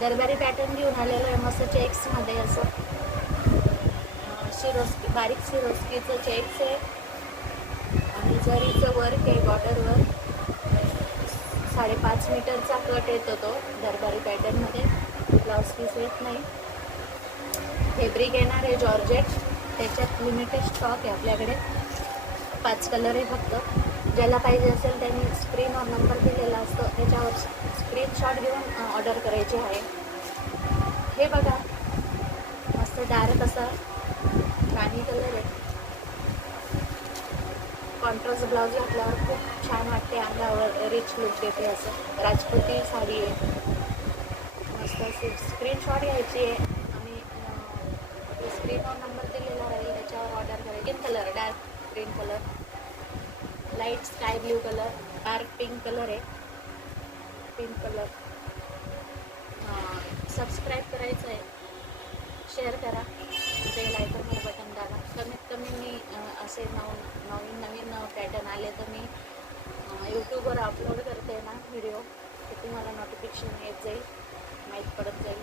दरबारी पॅटर्न घेऊन आलेलो आहे मस्त चेक्समध्ये असं शिरोस्की बारीक शिरोस्कीचं चेक्स आहे आणि जरीचं वर्क आहे बॉर्डरवर 5.5 मीटरचा कट येतो तो दरबारी पॅटर्नमध्ये ब्लाऊज पीस येत नाही. फॅब्रिक येणार आहे जॉर्जेट. त्याच्यात लिमिटेड स्टॉक आहे आपल्याकडे. 5 कलर आहे फक्त. ज्याला पाहिजे असेल त्यांनी स्क्रीनवर नंबर दिलेला असतो त्याच्यावर स्क्रीनशॉट घेऊन ऑर्डर करायची आहे. हे बघा मस्त डार्क असा राणी कलर आहे. कॉन्ट्रास्ट ब्लाऊज घातल्यावर खूप छान वाटते, अंगावर रिच लुक देते. असं राजपुती साडी आहे मस्त अशी. स्क्रीनशॉट घ्यायची आहे आणि आपल्या स्क्रीनवर नंबर दिलेला राहील त्याच्यावर ऑर्डर करायची. Green colour, dark green colour, light sky blue colour, dark pink colour आहे. Pink colour. सबस्क्राईब करायचं आहे, शेअर करा, बेल आयकॉनवर बटन दाबा. कमीत कमी मी असे नवीन पॅटर्न आले तर मी यूट्यूबवर अपलोड करते ना व्हिडिओ, तर तुम्हाला नोटिफिकेशन येत जाईल, माहीत पडत जाईल.